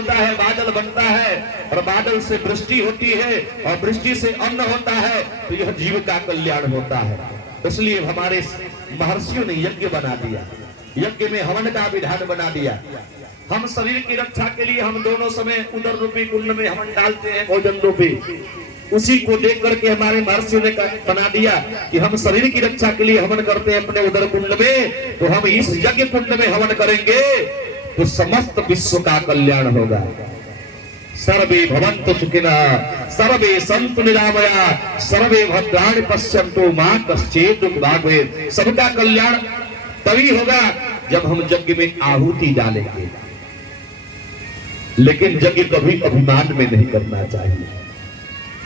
होता है, बादल बनता है और बादल से वृष्टि होती है और वृष्टि से अन्न होता है, तो यह जीव का कल्याण होता है। इसलिए हमारे महर्षियों ने यज्ञ बना दिया, यज्ञ में हवन का विधान बना दिया। हम शरीर की रक्षा के लिए हम दोनों समय उदर रूपी कुंड में हवन डालते हैं, भोजन रूपी। उसी को देख करके हमारे महर्षियों ने बना दिया कि हम शरीर की रक्षा के लिए हवन करते हैं अपने उदर कुंड में, तो हम इस यज्ञ कुंड में हवन करेंगे तो समस्त विश्व का कल्याण होगा। सर्वे भवन्तु सुखिनः सर्वे सन्तु निरामया सर्वे भद्राणि पश्यन्तु मा कश्चित् दुःख भाग् भवेत्। सबका कल्याण तभी होगा जब हम यज्ञ में आहुति डालेंगे। लेकिन यज्ञ कभी अभिमान में नहीं करना चाहिए।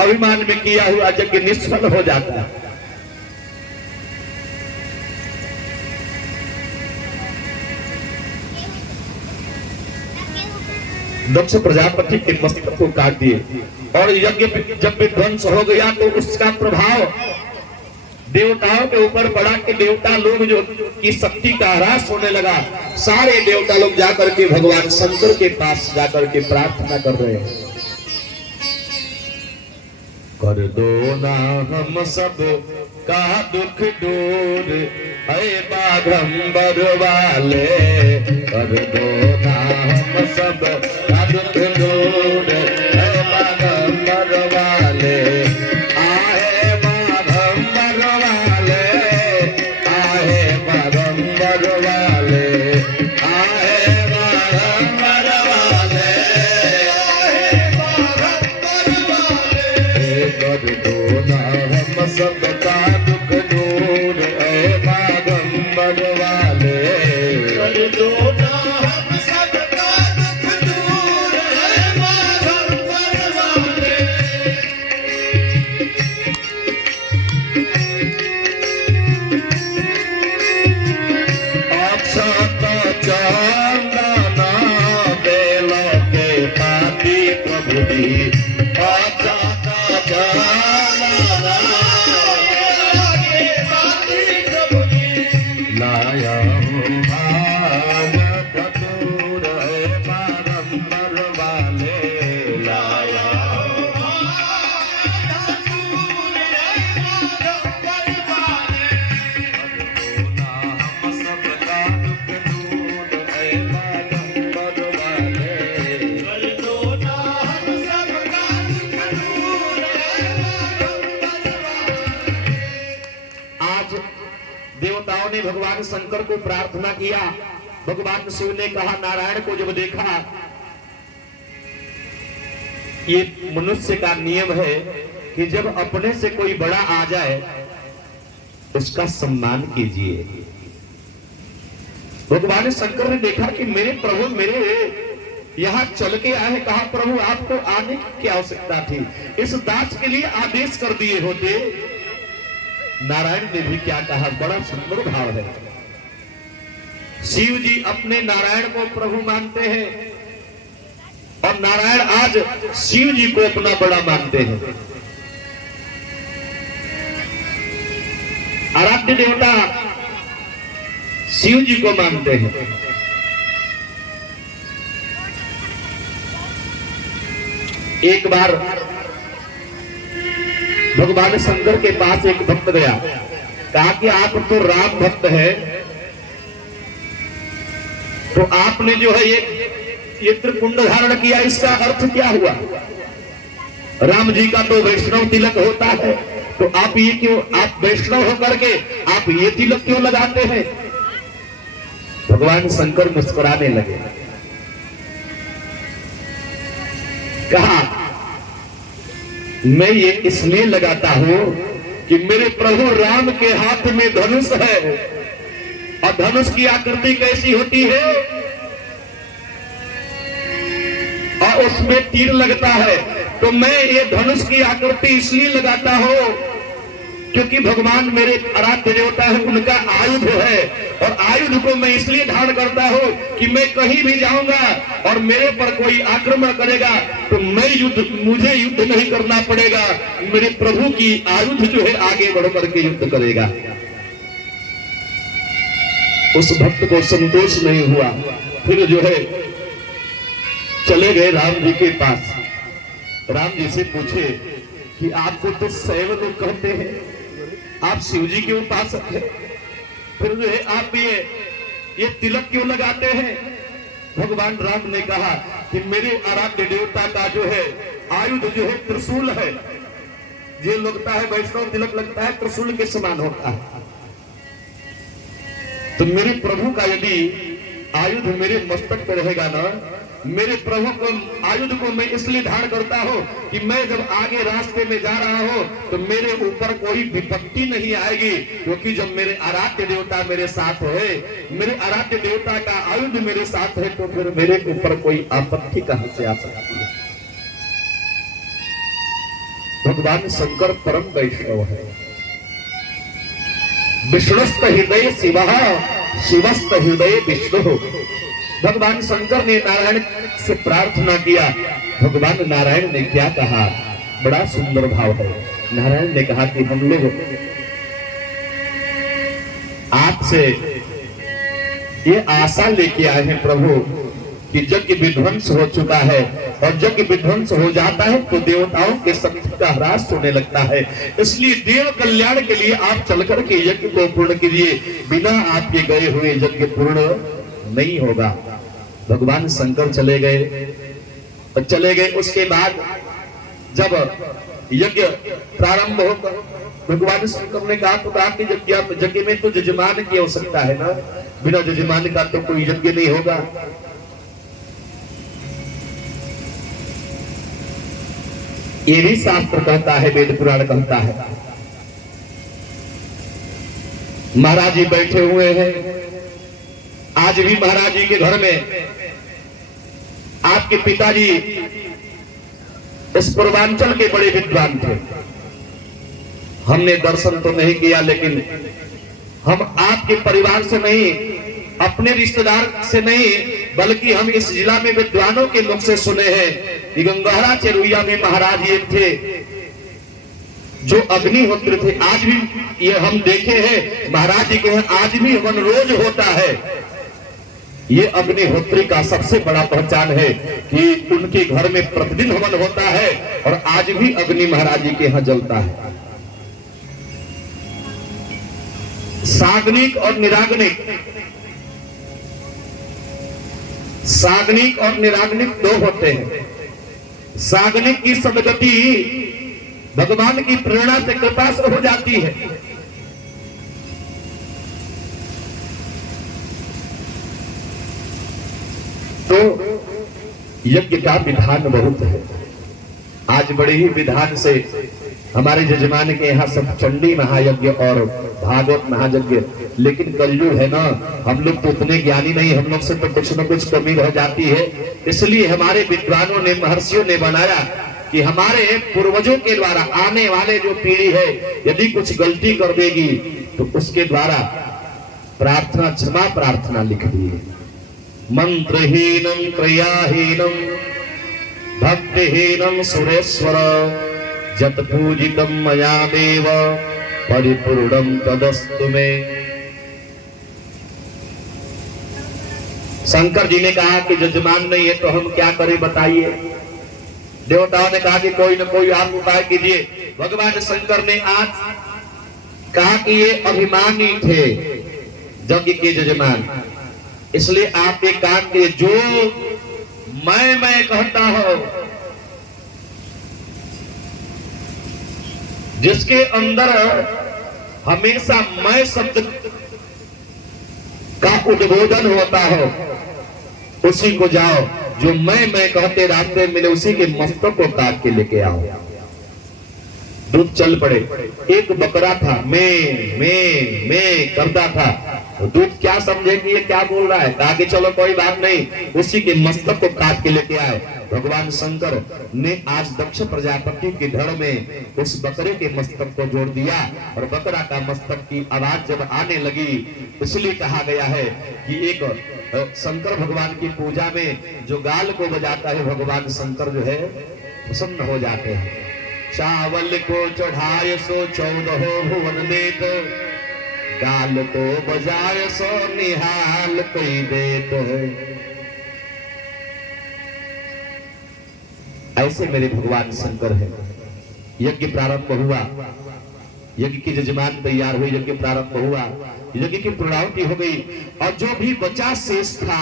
अभिमान में किया हुआ यज्ञ निष्फल हो जाता है। दक्ष प्रजापति के मस्तक को काट दिए और यज्ञ जब विध्वंस हो गया तो उसका प्रभाव देवताओं के ऊपर पड़ा कि देवता लोग जो की शक्ति का ह्रास होने लगा। सारे देवता लोग जाकर के भगवान शंकर के पास जाकर के प्रार्थना कर रहे हैं, कर दो ना हम सब का दुख दूर है बाघंबर वाले, कर दो ना हम सब का दुख दूर है बाघंबर वाले। आहे बाघंबर वाले, आहे बाघंबर वाले, आहे बाघंबर वाले, आहे बाघंबर वाले। कर दो ना हम सब का दुख दूर है बाघंबर वाले, कर दो ना हम सब का दुख दूर है बाघंबर वाले। अक्षत चंदना बेलों के पाती प्रभु जी, अक्षत चंदना बेलों के पाती प्रभु जी, लाया हूँ भाग धतूर है बाघंबर वाले, लाया हूँ भाग धतूर है बाघंबर वाले। कर दो ना हम सब का दुख दूर है बाघंबर वाले, कर दो ना हम सब का दुख दूर है बाघंबर वाले। आज देवताओं ने भगवान शंकर को प्रार्थना किया। भगवान शिव ने कहा, नारायण को जब देखा, ये मनुष्य का नियम है कि जब अपने से कोई बड़ा आ जाए उसका सम्मान कीजिए। भगवान शंकर ने देखा कि मेरे प्रभु मेरे यहाँ चल के आए। कहा, प्रभु आपको आने की क्या आवश्यकता थी, इस दास के लिए आदेश कर दिए होते। नारायण ने भी क्या कहा, बड़ा सुंदर भाव है। शिव जी अपने नारायण को प्रभु मानते हैं और नारायण आज शिव जी को अपना बड़ा मानते हैं। आराध्य देवता शिव जी को मानते हैं। एक बार भगवान शंकर के पास एक भक्त गया, कहा कि आप तो राम भक्त है, तो आपने जो है ये त्रिपुंड धारण किया, इसका अर्थ क्या हुआ? राम जी का तो वैष्णव तिलक होता है, तो आप ये क्यों, आप वैष्णव होकर के आप ये तिलक क्यों लगाते हैं? भगवान शंकर मुस्कुराने लगे, कहा, मैं ये इसलिए लगाता हूं कि मेरे प्रभु राम के हाथ में धनुष है और धनुष की आकृति कैसी होती है और उसमें तीर लगता है। तो मैं ये धनुष की आकृति इसलिए लगाता हूं क्योंकि भगवान मेरे आराध्य देवता है, उनका आयुध है और आयुध को मैं इसलिए धारण करता हूं कि मैं कहीं भी जाऊंगा और मेरे पर कोई आक्रमण करेगा तो मुझे युद्ध नहीं करना पड़ेगा, मेरे प्रभु की आयुध जो है आगे बढ़ करके युद्ध करेगा। उस भक्त को संतोष नहीं हुआ, फिर जो है चले गए राम जी के पास। राम जी से पूछे कि आपको तो शैव लोग कहते हैं, आप शिव जी के उपासक हैं, फिर जो है आप ये तिलक क्यों लगाते हैं? भगवान राम ने कहा कि मेरे आराध्य देवता का जो है आयुध जो है त्रिशूल है। ये लगता है वैष्णव तिलक लगता है त्रिशूल के समान होता है। तो मेरे प्रभु का यदि आयुध मेरे मस्तक पर रहेगा ना, मेरे प्रभु को आयुध को मैं इसलिए धारण करता हूं कि मैं जब आगे रास्ते में जा रहा हूं तो मेरे ऊपर कोई विपत्ति नहीं आएगी, क्योंकि जब मेरे आराध्य देवता मेरे साथ है, मेरे आराध्य देवता का आयुध मेरे साथ है, तो फिर मेरे ऊपर कोई आपत्ति कहां से आ सकती है। भगवान शंकर परम वैष्णव है। विष्णुस्त हृदय शिव, शिवस्त हृदय विष्णु। भगवान शंकर ने नारायण से प्रार्थना किया। भगवान नारायण ने क्या कहा? बड़ा सुंदर भाव है। नारायण ने कहा कि हम लोग आपसे ये आशा लेके आए हैं प्रभु कि यज्ञ विध्वंस हो चुका है, और यज्ञ विध्वंस हो जाता है तो देवताओं के शक्ति का ह्रास होने लगता है। इसलिए देव कल्याण के लिए आप चलकर के यज्ञ को पूर्ण कीजिए, बिना आपके गए हुए यज्ञ पूर्ण नहीं होगा। भगवान शंकर चले गए। उसके बाद जब यज्ञ प्रारंभ होगा, भगवान शंकर ने कहा तो आपके यज्ञ में तो यजमान की आवश्यकता है ना, बिना यजमान का तो कोई यज्ञ नहीं होगा। ये भी शास्त्र कहता है, वेद पुराण कहता है। महाराज जी बैठे हुए हैं। आज भी महाराज जी के घर में आपके पिताजी इस पूर्वांचल के बड़े विद्वान थे। हमने दर्शन तो नहीं किया, लेकिन हम आपके परिवार से नहीं, अपने रिश्तेदार से नहीं, बल्कि हम इस जिला में विद्वानों के मुख से सुने हैं कि गंगहरा चेरुइया में महाराज ये थे जो अग्निहोत्र थे। आज भी ये हम देखे हैं महाराज जी के यहाँ आज भी हवन रोज होता है। ये अग्निहोत्री का सबसे बड़ा पहचान है कि उनके घर में प्रतिदिन हवन होता है, और आज भी अग्नि महाराज जी के यहाँ जलता है। साग्निक और निराग्निक, साग्निक और निराग्निक दो होते हैं। साग्निक की सदगति भगवान की प्रेरणा से, कृपा से हो जाती है। तो यज्ञ का विधान बहुत है। आज बड़े ही विधान से हमारे जजमान के यहाँ सब चंडी महायज्ञ और भागवत महायज्ञ, लेकिन कलयुग है ना, हम लोग तो उतने ज्ञानी नहीं, हम लोग से तो कुछ न कुछ कमी रह जाती है। इसलिए हमारे विद्वानों ने, महर्षियों ने बनाया कि हमारे पूर्वजों के द्वारा आने वाले जो पीढ़ी है, यदि कुछ गलती कर देगी तो उसके द्वारा प्रार्थना, क्षमा प्रार्थना लिख दी है। मंत्रहीनम क्रियाहीनम भक्तिहीनम सुरेश्वर जत पूजितम मया देव परिपूर्णम तदस्तु में। शंकर जी ने कहा कि जजमान नहीं है तो हम क्या करें बताइए। देवताओं ने कहा कि कोई न कोई आप उपाय कीजिए। भगवान शंकर ने आज कहा कि ये अभिमानी थे यज्ञ के जजमान, इसलिए आप एक काम किए, जो मैं कहता हूं, जिसके अंदर हमेशा मैं शब्द का उद्बोधन होता हो, उसी को जाओ। जो मैं कहते रास्ते मिले, उसी के मस्तक को काट के लेके आओ। दूध चल पड़े। एक बकरा था, मैं करता था। तो दूध क्या समझे कि ये क्या बोल रहा है, कहा कि चलो कोई बात नहीं, उसी के मस्तक को काट के लेके आए। भगवान शंकर ने आज दक्ष प्रजापति के धड़ में उस बकरे के मस्तक को जोड़ दिया, और बकरा का मस्तक की आवाज जब आने लगी, इसलिए कहा गया है कि एक शंकर भगवान की पूजा में जो गाल को बजाता है, भगवान शंकर जो है प्रसन्न हो जाते हैं। चावल को चढ़ाए सो 14 भुवन देत, गाल को बजाए सो निहाल कोई देत है। ऐसे मेरे भगवान शंकर है। यज्ञ प्रारंभ हुआ, यज्ञ की जजमान तैयार हुई, यज्ञ प्रारंभ हुआ, यज्ञ की पूर्णाहुति हो गई और जो भी बचा शेष था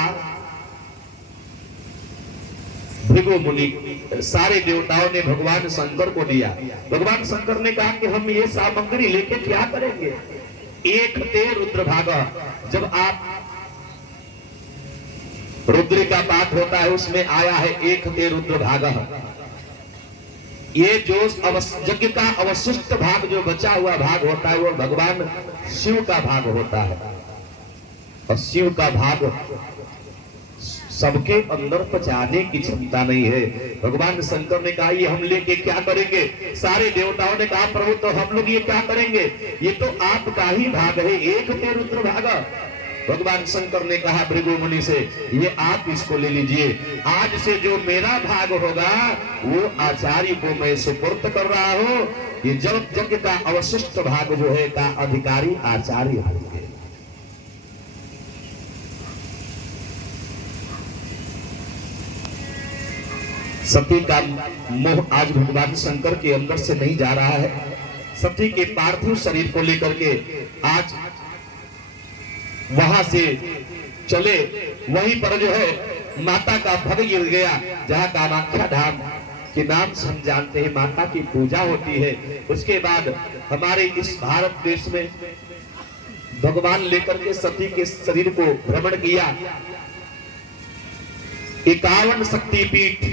भृगु मुनि सारे देवताओं ने भगवान शंकर को दिया। भगवान शंकर ने कहा कि हम ये सामग्री लेके क्या करेंगे। एक ते रुद्र भागा, जब आप रुद्र का पाठ होता है उसमें आया है एक ते रुद्र भागा। ये जो यज्ञ का अवशिष्ट भाग जो बचा हुआ भाग होता है वो भगवान शिव का भाग होता है और शिव का भाग सबके अंदर पचाने की क्षमता नहीं है। भगवान शंकर ने कहा ये हम लेके क्या करेंगे। सारे देवताओं ने कहा प्रभु तो हम लोग ये क्या करेंगे, ये तो आपका ही भाग है, एक ते रुद्र भागा। भगवान शंकर ने कहा भृगु मुनि से ये आप इसको ले लीजिए, आज से जो मेरा भाग होगा वो आचार्य को मैं सुपुर्द कर रहा हूँ। ये जब यज्ञ का अवशिष्ट भाग जो है का अधिकारी आचार्य होंगे। सती का मोह आज भगवान शंकर के अंदर से नहीं जा रहा है। सती के पार्थिव शरीर को लेकर के आज वहां से चले, वहीं पर जो है माता का भग गिर गया, जहां कामाख्या धाम के नाम से हम जानते हैं माता की पूजा होती है। उसके बाद हमारे इस भारत देश में भगवान लेकर के सती के शरीर को भ्रमण किया। 51 शक्तिपीठ,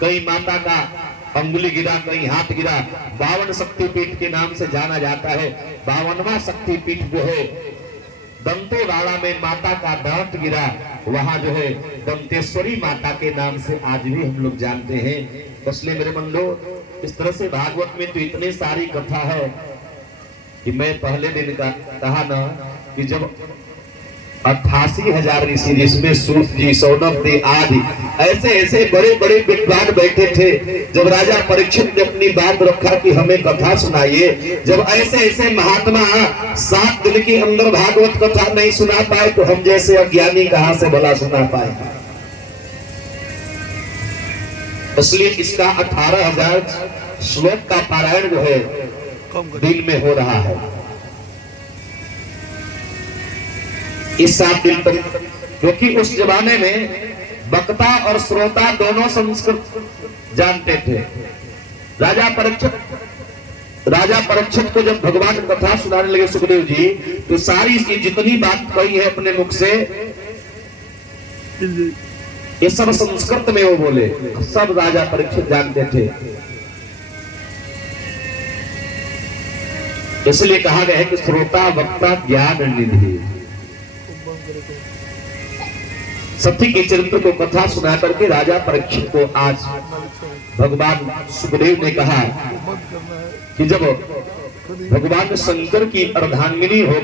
कहीं माता का अंगुली गिरा, कहीं हाथ गिरा, 52 शक्तिपीठ के नाम से जाना जाता है। 52वां शक्तिपीठ जो है दंतेवाड़ा में माता का दांत गिरा, वहां जो है दंतेश्वरी माता के नाम से आज भी हम लोग जानते हैं। इसलिए मेरे बंधु इस तरह से भागवत में तो इतनी सारी कथा है कि मैं पहले दिन का कहा ना कि जब 88,000 ऋषि जिसमें सूत जी, सौनक जी आदि ऐसे ऐसे बड़े बड़े विद्वान बैठे थे, जब राजा परीक्षित ने अपनी बात रखा कि हमें कथा सुनाइए, जब ऐसे ऐसे महात्मा 7 दिन के अंदर भागवत कथा नहीं सुना पाए तो हम जैसे अज्ञानी कहां से भला सुना पाए। इसलिए इसका 18,000 श्लोक का पारायण जो है दिन में हो रहा है इस 7 दिन तक, क्योंकि उस जमाने में वक्ता और श्रोता दोनों संस्कृत जानते थे। राजा परीक्षित को जब भगवान कथा सुनाने लगे सुखदेव जी, तो सारी इसकी जितनी बात कही है अपने मुख से ये सब संस्कृत में वो बोले, सब राजा परीक्षित जानते थे। इसलिए कहा गया है कि श्रोता वक्ता ज्ञान निधि। सती के चरित्र को कथा सुना करके राजा परीक्षित को आज भगवान सुखदेव ने कहा कि जब भगवान शंकर की अर्धांगिनी हो